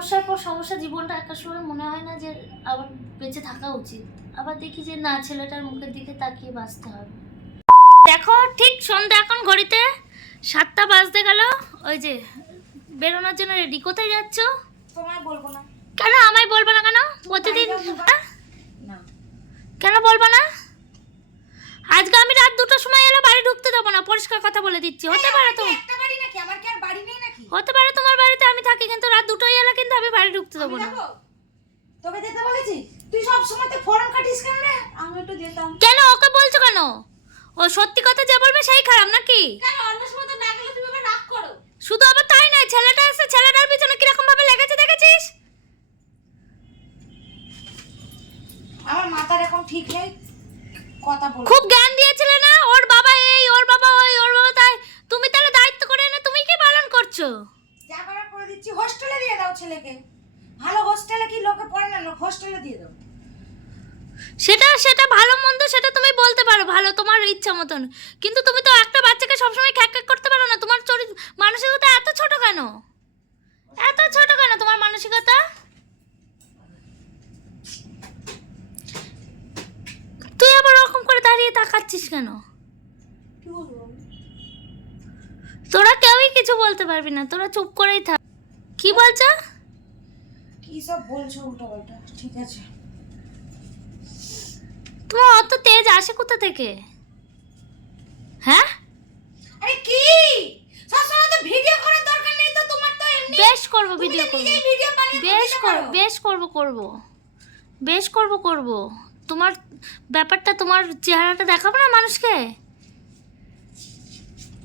সমস্যার পর সমস্যা জীবনটা একটা সময় মনে হয় না যে আবার বেঁচে থাকা উচিত। আবার দেখি যে না ছেলেটার মুখের দিকে তাকিয়ে বাঁচতে হবে। দেখো ঠিক সন্ধ্যা এখন ঘড়িতে সাতটা বাজতে গেল। ওই যে বেরোনোর জন্য রেডি। কোথায় যাচ্ছ? তোমায় বলব না। কেন আমায় বলব না কেন? প্রতিদিন হ্যাঁ? না। কেন বলব না? আজকে আমি রাত দুটোর সময় এলে বাড়ি ঢুকতে দেবো না। পরিষ্কার কথা বলে দিচ্ছি। হতে পারে তো। হতে পারে তোমার বাড়িতে আমি থাকি কিন্তু রাত দুটোই এলে। আমি বাড়ি ঢুকতে দেবো না? তোকে যেতে বলেছি? তুই সব সময় তো ফোরন কাটিস কেন রে? আমি একটু যেতাম। কেন? ওকে বলছো কেন? ও সত্যি কথা যে বলবে সেই খারাপ নাকি? কেন? অন্য সময় তো না গেলে তুমি আবার রাগ করো। শুধু আবার তাই নয় ছেলেটা এসে ছেলেটার পিছনে কীরকম ভাবে লেগেছে দেখেছিস? আমার মাথার এখন ঠিক নেই। কথা বল। খুব জ্ঞান দিয়েছিলে না? ওর বাবা এই ওর বাবা ওই ওর বাবা তাই। তুমি তাহলে দায়িত্ব করে এনে তুমি কি পালন করছ যা করার করে দিচ্ছি হোস্টেলে দিয়ে দাও ছেলেকে? ভালো হোস্টেলে কি লোকে পড়ে না? হোস্টেলে দিয়ে দাও সেটা সেটা ভালো মন্দ সেটা তুমি বলতে পারো। ভালো তোমার ইচ্ছা মতন। কিন্তু তুমি তো একটা বাচ্চাকে সবসময় খ্যাক খ্যাক করতে পারো না। তোমার চরিত্র মানসিকতা এত ছোট কেন? এত ছোট কেন তোমার মানসিকতা? তুই আবার ওরকম করে দাঁড়িয়ে তাকাচ্ছিস কেন? তোরা কেউই কিছু বলতে পারবি না। তোরা চুপ করেই থাক। কি বলছো? কি সব বলছো উল্টো পাল্টা? ঠিক আছে। তোমার অত তেজ আসে কোথা থেকে? হ্যাঁ? আরে কি? সবসময় তো ভিডিও করার দরকার নেই তো তোমার তো এমনি বেশ করব ভিডিও করব। বেশ করব বেশ করব করব। বেশ করব করব। তোমার ব্যাপারটা তোমার চেহারাটা দেখাবো না মানুষকে?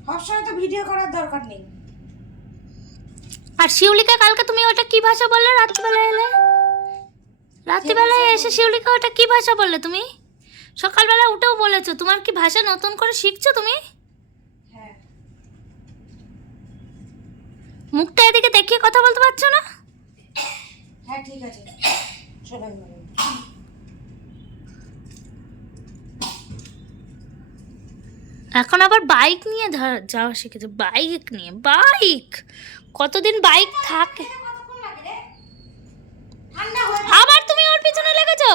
সবসময় তো ভিডিও করার দরকার নেই। আর শিউলিকা, কালকে তুমি ওটা কি ভাষা বললে? রাত্রিবেলায় এলে? রাত্রিবেলায় এসে শিউলিকা ওটা কি ভাষা বললে তুমি? সকালবেলা উঠেও বলেছ। তোমার কি ভাষা নতুন করে শিখছো তুমি? মুখটা এদিকে দেখিয়ে কথা বলতে পারছ না? হ্যাঁ ঠিক আছে সবাই ভালো এখন আবার বাইক নিয়ে যাওয়া শিখেছে। বাইক নিয়ে বাইক কতদিন বাইক থাকে? আবার তুমি ওর পিছনে লেগেছো?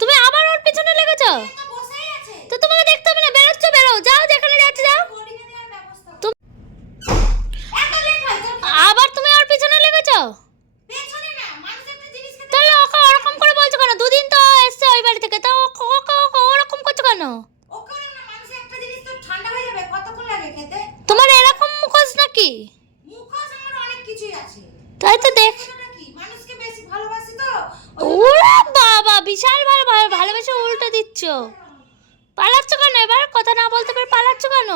তুমি আবার ওর পিছনে লেগেছো? তো তোমাকে দেখতে হবে না, বেরোচ্ছ, বেরো, যাও যেখানে যাচ্ছে যাও বোর্ডিং এ দেওয়ার ব্যবস্থা করো। তুমি- এত লেট হয় তোর আবার তুমি ওর পিছনে লেগেছো পেছনে না মানুষ একটা জিনিসকে তাহলে ওকে ওরকম করে বলছো কেন দুদিন তো এসছে ওই বাড়ি থেকে তো ওকে ওকে ওকে ওরকম করছ কেন ওকে না মানুষ একটা জিনিস তো ঠান্ডা হয়ে যাবে কতক্ষণ লাগে খেতে তোমার এরকম মুখোশ নাকি মুখোশ আমার অনেক কিছুই আছে তাই তো দেখ ছোটটা কি মানুষকে বেশি ভালোবাসি তো ওরা বাবা বিশাল ভালো ভালো- ভালোবেসে উল্টো দিচ্ছ পালাচ্ছ কেন এবার কথা না বলতে পারে পালাচ্ছ কেন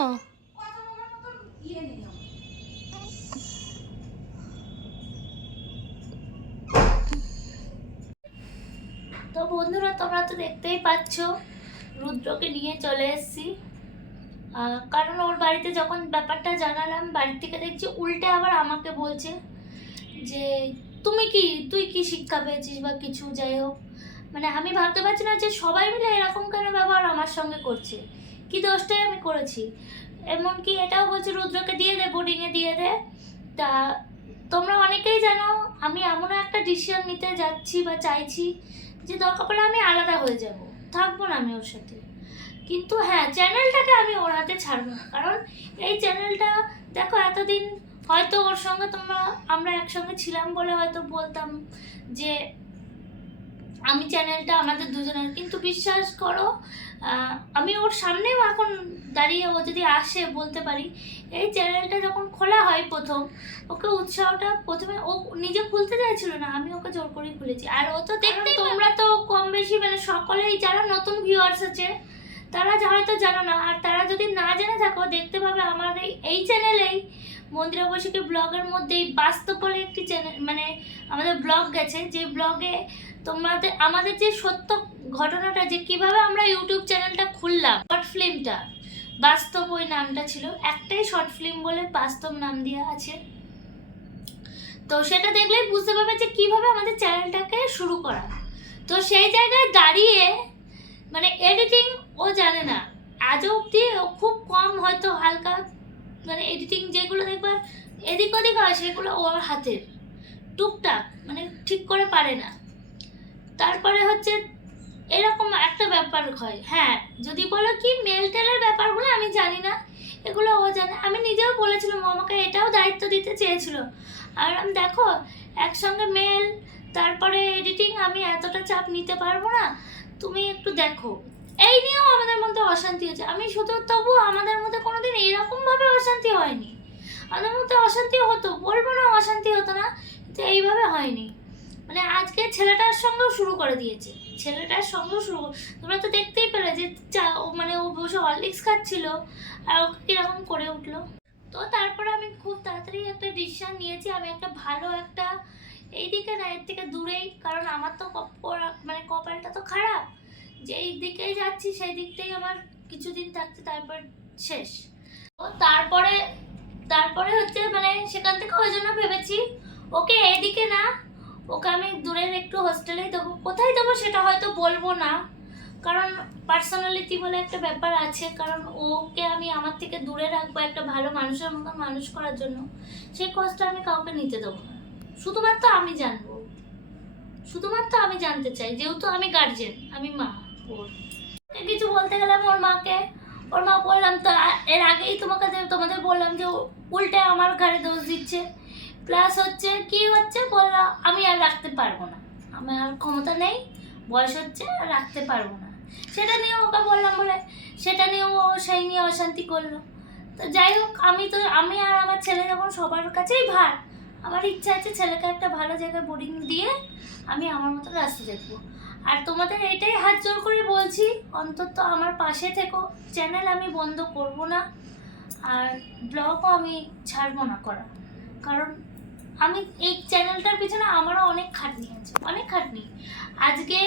কথা বলার মতন ইয়ে নেই আমার। তো বন্ধুরা, তোমরা তো দেখতেই পাচ্ছ, রুদ্রকে নিয়ে চলে এসেছি। কারণ ওর বাড়িতে যখন ব্যাপারটা জানালাম বাড়ি থেকে দেখছি উল্টে আবার আমাকে বলছে যে, তুমি কি, তুই কি শিক্ষা পেয়েছিস বা কিছু? যাই হোক মানে আমি ভাবতে পারছি না যে সবাই মিলে এরকম কেন ব্যবহার আমার সঙ্গে করছে। কি দোষটাই আমি করেছি? এমনকি এটাও বলছে, রুদ্রকে দিয়ে দে বোর্ডিংয়ে দিয়ে দে। তা তোমরা অনেকেই জানো, আমি এমনও একটা ডিসিশন নিতে যাচ্ছি বা চাইছি যে দরকার পড়লে আমি আলাদা হয়ে যাব, থাকব না আমি ওর সাথে। কিন্তু হ্যাঁ চ্যানেলটাকে আমি ওর হাতে ছাড়বো না। কারণ এই চ্যানেলটা, দেখো এতদিন হয়তো ওর সঙ্গে তোমরা, আমরা একসঙ্গে ছিলাম বলে হয়তো বলতাম যে, আমি চ্যানেলটা আমাদের দুজনের। কিন্তু বিশ্বাস করো আমি ওর সামনেও এখন দাঁড়িয়ে ও যদি আসে বলতে পারি এই চ্যানেলটা যখন খোলা হয় প্রথম ওকে উৎসাহটা প্রথমে ও নিজে খুলতে চাইছিল না আমি ওকে জোর করেই খুলেছি। আর ও তো দেখতেই তোমরা তো কম বেশি মানে সকলেই যারা নতুন ভিউয়ার্স আছে তারা হয়তো জানো না, আর তারা যদি না জেনে থাকো, দেখতে পাবে আমার এই চ্যানেলেই মন্দিরা বসিকে ব্লগের মধ্যেই বাস্তব বলে একটি চ্যানেল মানে আমাদের ব্লগ গেছে, যে ব্লগে তোমাদের আমাদের যে সত্য ঘটনাটা, যে কীভাবে আমরা ইউটিউব চ্যানেলটা খুললাম শর্ট ফিল্মটা বাস্তব ওই নামটা ছিল। একটাই শর্ট ফিল্ম বলে বাস্তব নাম দেওয়া আছে। তো সেটা দেখলেই বুঝতে পারবে যে কীভাবে আমাদের চ্যানেলটাকে শুরু করা। তো সেই জায়গায় দাঁড়িয়ে মানে এডিটিং ও জানে না। আজও অবধি ও খুব কম হয়তো হালকা মানে এডিটিং যেগুলো দেখবার এদিক ওদিক হয়, সেগুলো ওর হাতের। টুকটাক মানে ঠিক করে পারে না। তারপরে হচ্ছে এরকম একটা ব্যাপার হয়। হ্যাঁ যদি বলো কি মেল টেলের ব্যাপারগুলো আমি জানি না, এগুলো ও জানে। আমি নিজেও বলেছিলাম, ও আমাকে এটাও দায়িত্ব দিতে চেয়েছিল। আর আমি দেখো, একসঙ্গে মেল তারপরে এডিটিং আমি এতটা চাপ নিতে পারব না। তুমি একটু দেখো। এই নিয়েও আমাদের মধ্যে অশান্তি হচ্ছে। আমি শুধু তবুও আমাদের মধ্যে কোনোদিন এইরকমভাবে অশান্তি হয়নি। আমাদের মধ্যে অশান্তি হতো বলব না অশান্তি হতো না, কিন্তু এইভাবে হয়নি। মানে আজকে ছেলেটার সঙ্গেও শুরু করে দিয়েছে। ছেলেটার সঙ্গেও শুরু তোমরা তো দেখতেই পেলে যে চা, ও মানে ও বসে হরলিক্স খাচ্ছিল, আর ওকে কীরকম করে উঠল। তো তারপরে আমি খুব তাড়াতাড়ি একটা ডিসিশান নিয়েছি, আমি একটা ভালো একটা, এইদিকে না, এর থেকে দূরেই, কারণ আমার তো কপ- মানে কপালটা তো খারাপ। যেই দিকেই যাচ্ছি, সেই দিকটাই আমার কিছুদিন থাকছে, তারপর শেষ। ও তারপরে তারপরে হচ্ছে মানে সেখান থেকে ওই জন্য ভেবেছি, ওকে এদিকে না, ওকে আমি দূরের একটু হোস্টেলেই দেবো। কোথায় দেবো সেটা হয়তো বলব না, কারণ পার্সোনালিটি বলে একটা ব্যাপার আছে, কারণ ওকে আমি আমার থেকে দূরে রাখব একটা ভালো মানুষের মতো মানুষ করার জন্য। সেই কষ্টটা আমি কাউকে নিতে দেবো না। শুধুমাত্র আমি জানব। শুধুমাত্র আমি জানতে চাই, যেহেতু আমি গার্জেন আমি মা। কিছু বলতে গেলাম ওর মাকে। ওর মা বললাম, তো এর আগেই তোমাকে তোমাদের বললাম যে উল্টে আমার ঘাড়ে দোষ দিচ্ছে। প্লাস হচ্ছে, কি হচ্ছে? বললাম আমি আর রাখতে পারব না। আমার আর ক্ষমতা নেই, বয়স হচ্ছে, আর রাখতে পারব না। সেটা নিয়ে ওকে বললাম বলে, সেটা নিয়ে ও সেই নিয়ে অশান্তি করল। তো যাই হোক, আমি তো, আমি আর আমার ছেলে যখন সবার কাছেই ভার, আমার ইচ্ছা আছে ছেলেকে একটা ভালো জায়গায় বোর্ডিং দিয়ে আমি আমার মতো রাস্তা দেখব আর তোমাদের এটাই হাত জোর করে বলছি, অন্তত আমার পাশে থেকো। চ্যানেল আমি বন্ধ করব না, আর ব্লগও আমি ছাড়বো না করা। কারণ আমি এই চ্যানেলটার পিছনে আমারও অনেক খাটনি আছে, অনেক খাটনি। আজকে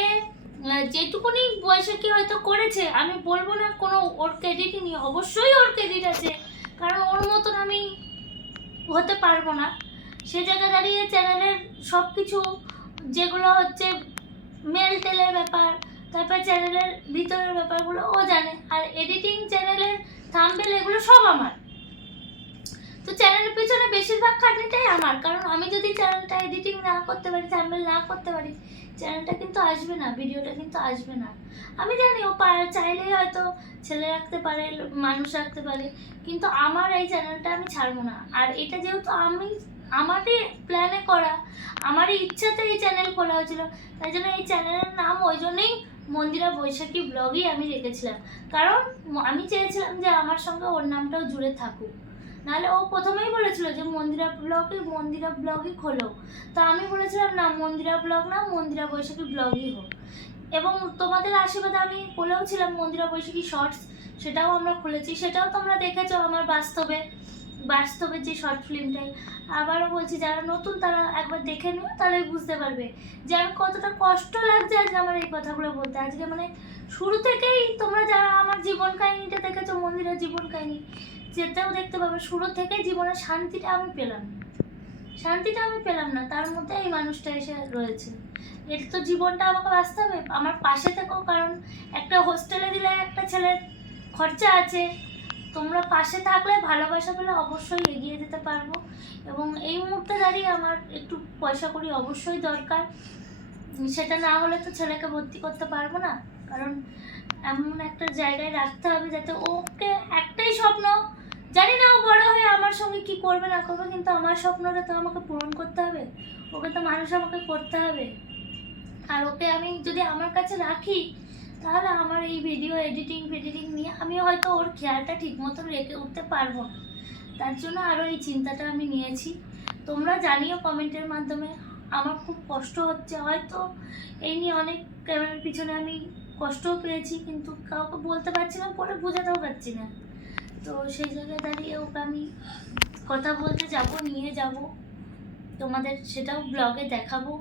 যেটুকুনি বৈশাখী হয়তো করেছে, আমি বলব না কোনো ওর ক্রেডিটই নেই, অবশ্যই ওর ক্রেডিট আছে। কারণ ওর মতন আমি হতে পারব না। সে জায়গায় দাঁড়িয়ে চ্যানেলের সব কিছু যেগুলো হচ্ছে মেল টেলের ব্যাপার, তারপর চ্যানেলের ভিতরের ব্যাপারগুলো ও জানে। আর এডিটিং চ্যানেলের থাম্বেল এগুলো সব আমার। তো চ্যানেলের পিছনে বেশিরভাগ খাটনিটাই আমার। কারণ আমি যদি চ্যানেলটা এডিটিং না করতে পারি থাম্বেল না করতে পারি চ্যানেলটা কিন্তু আসবে না ভিডিওটা কিন্তু আসবে না। আমি জানি ও চাইলেই হয়তো ছেলে রাখতে পারে, মানুষ রাখতে পারে, কিন্তু আমার এই চ্যানেলটা আমি ছাড়বো না। আর এটা যেহেতু আমি আমারই প্ল্যানে করা। আমারই ইচ্ছাতে এই চ্যানেল খোলা হয়েছিল। তাই জন্য এই চ্যানেলের নাম ওই জন্যই মন্দিরা বৈশাখী ব্লগই আমি রেখেছিলাম। কারণ আমি চেয়েছিলাম যে আমার সঙ্গে ওর নামটাও জুড়ে থাকুক। নাহলে ও প্রথমেই বলেছিল যে মন্দিরা ব্লগে মন্দিরা ব্লগই খোলো। তো আমি বলেছিলাম, না, মন্দিরা ব্লগ না মন্দিরা বৈশাখী ব্লগই হোক। এবং তোমাদের আশীর্বাদে আমি বলেও ছিলাম মন্দিরা বৈশাখী শর্টস সেটাও আমরা খুলেছি। সেটাও তোমরা দেখেছ আমার বাস্তবে। বাস্তবে যে শর্ট ফিল্মটাই আবারও বলছি, যারা নতুন তারা একবার দেখে নিও, তাহলে বুঝতে পারবে যে আমি কতটা কষ্ট লাগছে আজকে আমার এই কথাগুলো বলতে। আজকে মানে শুরু থেকেই তোমরা যারা আমার জীবন কাহিনীটা দেখেছ, মন্দিরের জীবন কাহিনী, যেটাও দেখতে পাবে, শুরু থেকেই জীবনের শান্তিটা আমি পেলাম শান্তিটা আমি পেলাম না, তার মধ্যে এই মানুষটা এসে রয়েছে। এর তো জীবনটা আমাকে বাঁচতে হবে, আমার পাশে থেকেও কারণ একটা হোস্টেলে দিলে একটা ছেলের খরচা আছে তোমরা পাশে থাকলে ভালোবাসা পেলে অবশ্যই এগিয়ে যেতে পারব। এবং এই মুহূর্তে দাঁড়িয়ে আমার একটু পয়সা করি অবশ্যই দরকার। সেটা না হলে তো ছেলেকে ভর্তি করতে পারব না। কারণ এমন একটা জায়গায় রাখতে হবে যাতে ওকে একটাই স্বপ্ন, জানি না ও বড় হয়ে আমার সঙ্গে কি করবে না করবে, কিন্তু আমার স্বপ্নটা তো আমাকে পূরণ করতে হবে। ওকে তো মানুষ আমাকে করতে হবে। আর ওকে আমি যদি আমার কাছে রাখি তাহলে আমার এই ভিডিও এডিটিং ফেডিটিং নিয়ে আমি হয়তো ওর খেয়ালটা ঠিক মতো রেখে উঠতে পারব না। তার জন্য আরও এই চিন্তাটা আমি নিয়েছি। তোমরা জানিও কমেন্টের মাধ্যমে, আমার খুব কষ্ট হচ্ছে। হয়তো এই নিয়ে অনেক ক্যামেরার পিছনে আমি কষ্টও পেয়েছি, কিন্তু কাউকে বলতে পারছি না পরে বোঝাতেও পারছি না। তো সেই জায়গায় দাঁড়িয়ে ওকে আমি কথা বলতে যাব, নিয়ে যাব। তোমাদের সেটাও ব্লগে দেখাবো।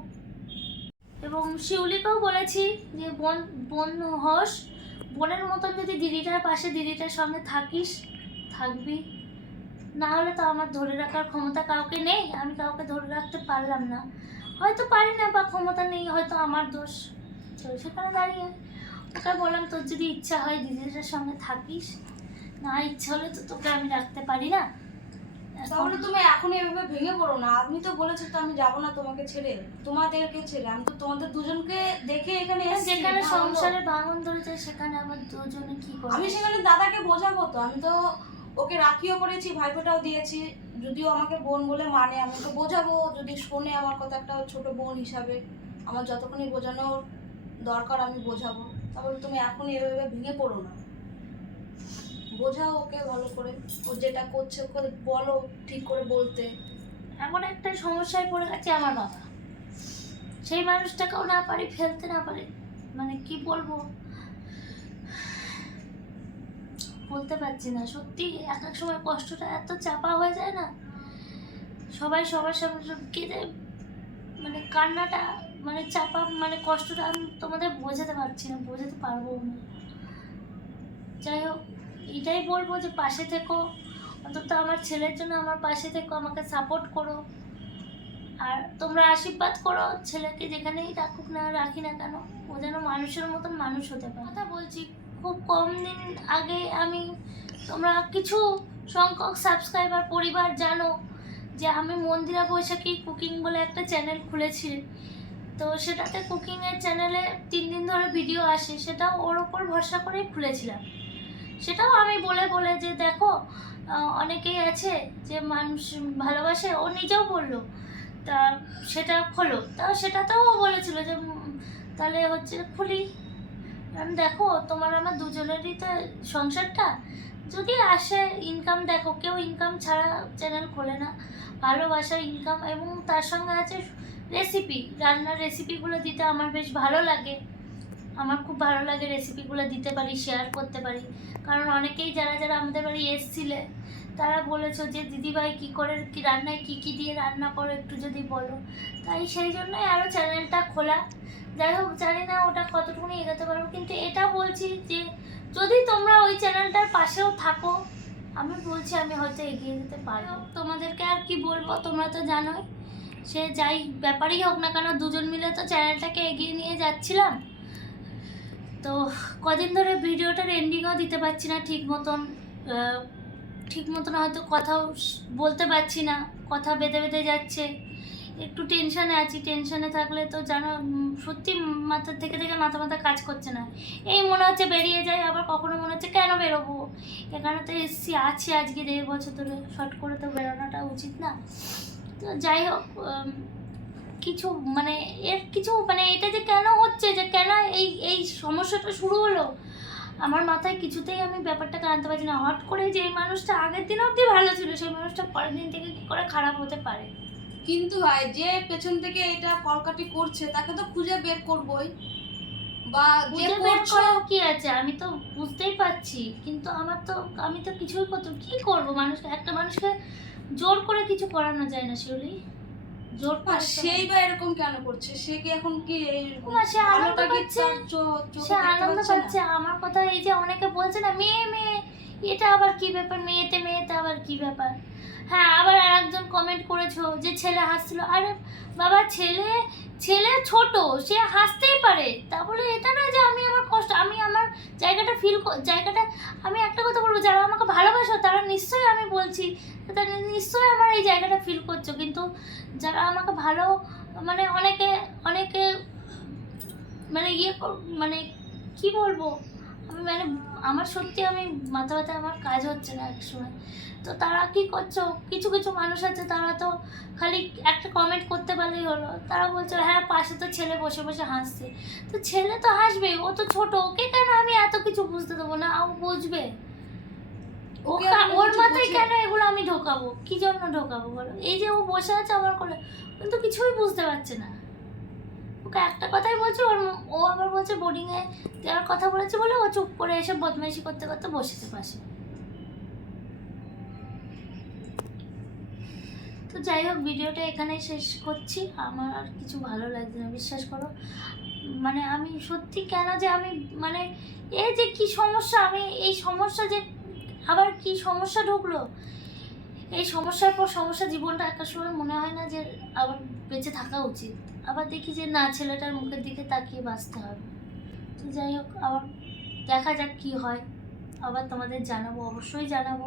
এবং শিউলিকেও বলেছি যে, বোন বোন হস। বোনের মতন যদি দিদিটার পাশে দিদিটার সঙ্গে থাকিস, থাকবি। না হলে তো আমার ধরে রাখার ক্ষমতা কাউকে নেই। আমি কাউকে ধরে রাখতে পারলাম না। হয়তো পারি না বা ক্ষমতা নেই, হয়তো আমার দোষ তো সেখানে দাঁড়িয়ে। ওকে বললাম, তোর যদি ইচ্ছা হয় দিদিটার সঙ্গে থাকিস, না ইচ্ছা হলে তো তোকে আমি রাখতে পারি না। তাহলে তুমি এখনই এভাবে ভেঙে পড়ো না। আমি তো বলেছি তো আমি যাব না তোমাকে ছেড়ে। তোমাদেরকে ছেড়ে। আমি তো তোমাদের দুজনকে দেখে এখানে এসেছি। যেখানে সংসারে ভাঙন ধরেছে সেখানে আবার দুজনে কি করে আমি সেখানে দাদাকে বোঝাবো তো। আমি তো ওকে রাখিও করেছি ভাইফোঁটাও দিয়েছি। যদিও আমাকে বোন বলে মানে আমি তো বোঝাবো। যদি শোনে আমার কথা একটা ছোট বোন হিসাবে। আমার যতক্ষণই বোঝানোর দরকার আমি বোঝাবো। তাহলে তুমি এখন এভাবে ভেঙে পড়ো না। বোঝাও ওকে ভালো করে। ও যেটা করছে ওকে বলো ঠিক করে বলতে। এমন একটা সমস্যায় পড়ে গেছে আমার বাবা। সেই মানুষটাকেও না পারি, ফেলতে না পারি। মানে কি বলব? বলতে পারছি না। সত্যি এক এক সময় কষ্টটা এত চাপা হয়ে যায় না? সবাই সবার সামনে কেঁদে মানে কান্নাটা মানে চাপা মানে কষ্টটা আমি তোমাদের বোঝাতে পারছি না, বোঝাতে পারব না। যাই হোক এটাই বলব যে পাশে থেকো। অন্তত আমার ছেলের জন্য আমার পাশে থেকো, আমাকে সাপোর্ট করো। আর তোমরা আশীর্বাদ করো ছেলেকে যেখানেই রাখুক না রাখি না কেন, ও যেন মানুষের মতন মানুষ হতে পারে। কথা বলছি, খুব কম দিন আগে আমি তোমরা কিছু সংখ্যক সাবস্ক্রাইবার পরিবার জানো যে আমি মন্দিরা বৈশাখী কুকিং বলে একটা চ্যানেল খুলেছি। তো সেটাতে কুকিংয়ের চ্যানেলে তিন দিন ধরে ভিডিও আসে, সেটাও ওর ওপর ভরসা করেই খুলেছিলাম। সেটাও আমি বলে বলে যে দেখো অনেকেই আছে যে মানুষ ভালোবাসে, ও নিজেও বলল, তা সেটা খোলো তা সেটাতেও ও বলেছিল যে তাহলে হচ্ছে খুলি। দেখো, তোমার আমার দুজনেরই তো সংসারটা। যদি আসে ইনকাম দেখো, কেউ ইনকাম ছাড়া চ্যানেল খোলে না। ভালোবাসা ইনকাম এবং তার সঙ্গে আছে রেসিপি রান্নার রেসিপিগুলো দিতে আমার বেশ ভালো লাগে। আমার খুব ভালো লাগে রেসিপিগুলো দিতে পারি শেয়ার করতে পারি। কারণ অনেকেই যারা যারা আমাদের বাড়ি এসছিলে, তারা বলেছ যে, দিদিভাই কি করে, কি রান্নায় কি কি দিয়ে রান্না করো একটু যদি বলো? তাই সেই জন্যই আরও চ্যানেলটা খোলা। যাই হোক, জানি না ওটা কতটুকুনি এগোতে পারব, কিন্তু এটা বলছি যে, যদি তোমরা ওই চ্যানেলটার পাশেও থাকো, আমি বলছি আমি হয়তো এগিয়ে যেতে পারব। তোমাদেরকে আর কি বলব, তোমরা তো জানোই। সে যাই, ব্যাপারই হোক না কেন, দুজন মিলে তো চ্যানেলটাকে এগিয়ে নিয়ে যাচ্ছিলাম। তো কদিন ধরে ভিডিওটার এন্ডিংও দিতে পারছি না ঠিক মতন ঠিক মতন হয়তো কথাও বলতে পারছি না, কথা বেঁধে বেঁধে যাচ্ছে। একটু টেনশানে আছি টেনশানে থাকলে তো জানো সত্যি মাথা থেকে থেকে মাথা মাথা কাজ করছে না। এই মনে হচ্ছে বেরিয়ে যায় আবার কখনো মনে হচ্ছে কেন বেরোবো? এখানে তো এসছি, আছি আজকে দেড় বছর ধরে, শর্ট করে তো বেরোনোটা উচিত না। তো যাই হোক কিছু মানে এর কিছু মানে এটা যে কেন হচ্ছে? যে কেন এই এই সমস্যাটা শুরু হলো? আমার মাথায় কিছুতেই আমি ব্যাপারটাকে আনতে পারছি না। হট করে যে এই মানুষটা আগের দিন অবধি ভালো ছিল সেই মানুষটা পরের দিন থেকে কী করে খারাপ হতে পারে? কিন্তু ভাই যে পেছন থেকে এটা কলকাটি করছে তাকে তো খুঁজে বের করবই। বা যে করছ কি আছে? আমি তো বুঝতেই পারছি। কিন্তু আমার তো আমি তো কিছুই করতে কি করব? মানুষকে একটা মানুষকে জোর করে কিছু করানো যায় না শিউলি। জোর সেই বা এরকম কেন করছে? সে কি এখন কি এই সে আনন্দ পাচ্ছে। সে আনন্দ পাচ্ছে পাচ্ছে। আমার কথা এই যে অনেকে বলছে না মেয়ে মেয়ে এটা আবার কি ব্যাপার? মেয়েতে মেয়েতে আবার কি ব্যাপার? হ্যাঁ আবার আর একজন কমেন্ট করেছ যে ছেলে হাসছিল। আরে বাবা ছেলে ছেলে ছোট, সে হাসতেই পারে। তা বলে এটা না যে আমি আমার কষ্ট, আমি আমার জায়গাটা ফিল জায়গাটা, আমি একটা কথা বলব, যারা আমাকে ভালোবাসো তারা নিশ্চয়ই আমি বলছি তারা নিশ্চয়ই আমার এই জায়গাটা ফিল করছ। কিন্তু যারা আমাকে ভালো মানে অনেকে অনেকে মানে ইয়ে মানে কি বলব? আমি মানে আমার সত্যি আমি মাথা ব্যথায় আমার কাজ হচ্ছে না এক সময়। তো তারা কি করছ? কিছু কিছু মানুষ আছে তারা তো খালি একটা কমেন্ট করতে পারলেই হলো। তারা বলছে হ্যাঁ পাশে তো ছেলে বসে বসে হাসছে। তো ছেলে তো হাসবে ও তো ছোট ওকে কেন আমি এত কিছু বুঝতে দেবো না? ও বুঝবে। ওর মাথায় কেন এগুলো আমি ঢোকাবো? কি জন্য ঢোকাবো বলো? এই যে ও বসে আছে আমার কোলে কিন্তু কিছুই বুঝতে পারছে না। ওকে একটা কথাই বলছে ওর ও আবার বলছে বোর্ডিংয়ে দেওয়ার কথা বলেছে বলে ও চুপ করে এসে বদমাইশি করতে করতে বসেছে পাশে। তো যাই হোক, ভিডিওটা এখানেই শেষ করছি। আমার আর কিছু ভালো লাগছে না, বিশ্বাস করো। মানে আমি সত্যি কেন যে আমি মানে এই যে কি সমস্যা, আমি এই সমস্যা যে আবার কি সমস্যা ঢুকলো? এই সমস্যার পর সমস্যা জীবনটা একটা সময় মনে হয় না যে আবার বেঁচে থাকা উচিত। আবার দেখি যে না, ছেলেটার মুখের দিকে তাকিয়ে বাঁচতে হবে। তো যাই হোক, আবার দেখা যাক কি হয়। আবার তোমাদের জানাব, অবশ্যই জানাব।